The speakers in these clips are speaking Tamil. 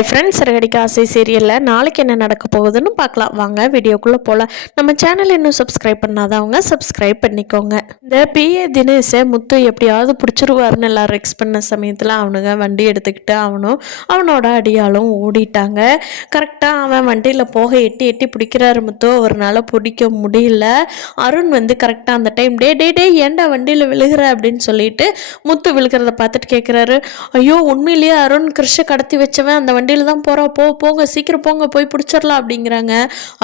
ஹை ஃப்ரெண்ட்ஸ், சிறகடிக்க ஆசை சீரியலில் நாளைக்கு என்ன நடக்க போகுதுன்னு பார்க்கலாம். வாங்க வீடியோக்குள்ளே போகலாம். நம்ம சேனல் இன்னும் சப்ஸ்கிரைப் பண்ணாதவங்க சப்ஸ்கிரைப் பண்ணிக்கோங்க. இந்த பிஏ தினேஷை முத்து எப்படியாவது பிடிச்சிருவாருன்னு எல்லாரும் எக்ஸ் பண்ண சமயத்தில் அவனுங்க வண்டி எடுத்துக்கிட்டு அவனோட அடியாலும் ஓடிட்டாங்க. கரெக்டாக அவன் வண்டியில் போக எட்டி எட்டி பிடிக்கிறாரு முத்து. அவரால் பிடிக்க முடியல. அருண் வந்து கரெக்டாக அந்த டைம் டே ஏன்டா வண்டியில் விழுகிற அப்படின்னு சொல்லிட்டு முத்து விழுகிறத பார்த்துட்டு கேட்குறாரு. ஐயோ, உண்மையிலேயே அருண் கிருஷை கடத்தி வச்சவன் அந்த வண்டியில் தான் போங்க சீக்கிரம் போங்க, போய் பிடிச்சிடலாம் அப்படிங்கிறாங்க.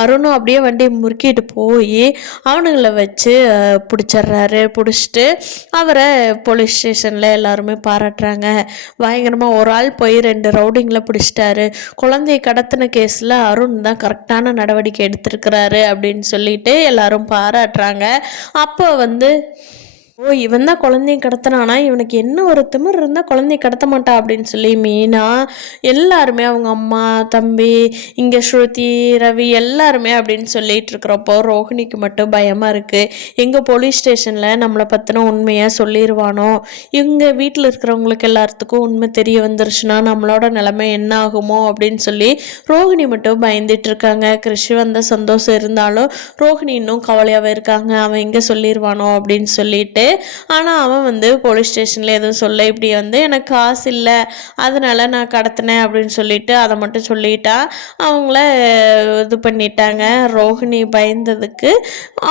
அருணும் அப்படியே வண்டியை முறுக்கிட்டு போய் அவனுங்களை வச்சு பிடிச்சிட்றாரு. பிடிச்சிட்டு அவரை போலீஸ் ஸ்டேஷனில் எல்லாருமே பாராட்டுறாங்க. பயங்கரமாக ஒரு ஆள் போய் 2 ரவுடிங்களை பிடிச்சிட்டாரு. குழந்தையை கடத்தின கேஸில் அருண் தான் கரெக்டான நடவடிக்கை எடுத்திருக்கிறாரு அப்படின்னு சொல்லிட்டு எல்லாரும் பாராட்டுறாங்க. அப்போ வந்து இவன் தான் குழந்தைய கடத்தினானா, இவனுக்கு என்ன ஒரு திமிர் இருந்தால் குழந்தைய கடத்த மாட்டா அப்படின்னு சொல்லி மீனா எல்லாருமே அவங்க அம்மா தம்பி இங்கே ஸ்ருதி ரவி எல்லாருமே அப்படின்னு சொல்லிட்டு இருக்கிறப்போ ரோஹிணிக்கு மட்டும் பயமாக இருக்குது. எங்கள் போலீஸ் ஸ்டேஷனில் நம்மளை பற்றின உண்மையாக சொல்லிடுவானோ, எங்கள் வீட்டில் இருக்கிறவங்களுக்கு எல்லாத்துக்கும் உண்மை தெரிய வந்துருச்சுன்னா நம்மளோட நிலைமை என்ன ஆகுமோ அப்படின்னு சொல்லி ரோஹிணி மட்டும் பயந்துட்டு இருக்காங்க. கிருஷி வந்த சந்தோஷம் இருந்தாலும் ரோஹிணி இன்னும் கவலையாகவே இருக்காங்க. அவன் எங்கே சொல்லிடுவானோ அப்படின்னு சொல்லிட்டு. ஆனால் அவன் வந்து போலீஸ் ஸ்டேஷனில் எதுவும் சொல்ல, இப்படி வந்து எனக்கு காசு இல்லை அதனால நான் கடத்தினேன் அப்படின்னு சொல்லிட்டு அதை மட்டும் சொல்லிட்டா. அவங்கள இது பண்ணிட்டாங்க. ரோஹிணி பயந்ததுக்கு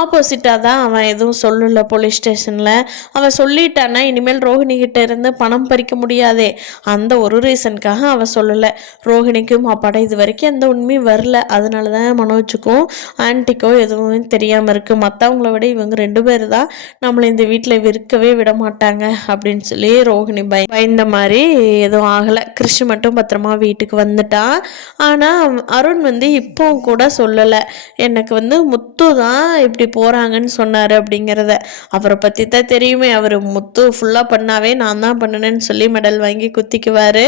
ஆப்போசிட்டாக தான் அவன் எதுவும் சொல்லலை போலீஸ் ஸ்டேஷனில். அவன் சொல்லிட்டான்னா இனிமேல் ரோஹிணி கிட்ட இருந்து பணம் பறிக்க முடியாதே, அந்த ஒரு ரீசனுக்காக அவன் சொல்லலை. ரோஹிணிக்கும் அப்பாடா இது வரைக்கும் எந்த உண்மையும் வரல, அதனால தான் மனோஜுக்கும் ஆன்ட்டிக்கோ எதுவுமே தெரியாமல் இருக்குது. மற்றவங்கள விட இவங்க 2 பேர் தான் நம்மளை இந்த வீட்டில் விற்கவே விட மாட்டாங்க அப்படின்னு சொல்லி ரோஹிணி பயந்த மாதிரி எதுவும் ஆகலை. கிருஷி மட்டும் பத்திரமா வீட்டுக்கு வந்துட்டான். ஆனால் அருண் வந்து இப்போவும் கூட சொல்லலை, எனக்கு வந்து முத்து தான் இப்படி போகிறாங்கன்னு சொன்னார் அப்படிங்கிறத. அவரை பற்றி தான் தெரியுமே, அவர் முத்து ஃபுல்லாக பண்ணாவே நான் தான் பண்ணினேன்னு சொல்லி மெடல் வாங்கி குத்திக்குவார்.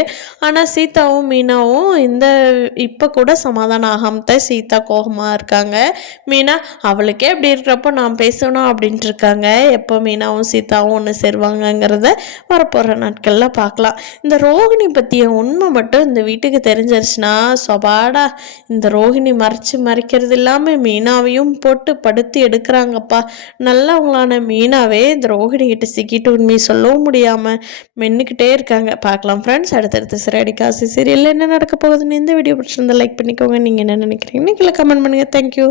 ஆனால் சீதாவும் மீனாவும் இப்போ கூட சமாதானம் ஆகாமத்தான் சீதா கோபமாக இருக்காங்க. மீனா அவளுக்கே அப்படி இருக்கிறப்போ நான் பேசணும் அப்படின்ட்டு இருக்காங்க. எப்போ மீனாவும் சீதாவும் ஒன்று சேருவாங்கங்கிறத வரப்போகிற நாட்களில் பார்க்கலாம். இந்த ரோஹிணி பற்றிய உண்மை மட்டும் இந்த வீட்டுக்கு தெரிஞ்சிருச்சுன்னா சொபாடா, இந்த ரோஹிணி மறைக்கிறது இல்லாமல் மீனாவையும் போட்டு படுத்தி எடுக்கிறாங்கப்பா. நல்லவங்களான மீனாவே இந்த ரோஹிணி கிட்ட சிக்கிட்டு உண்மையை சொல்லவும் முடியாமல் மென்னுக்கிட்டே இருக்காங்க. பார்க்கலாம் ஃப்ரெண்ட்ஸ், அடுத்தடுத்து சிறகடிக்க ஆசை சீரியலில் என்ன நடக்க போகுதுன்னு. இந்த வீடியோ பிடிச்சிருந்தா லைக் பண்ணிக்கோங்க. நீங்கள் என்ன நினைக்கிறீங்கன்னு கீழே கமெண்ட் பண்ணுங்கள். தேங்க்யூ.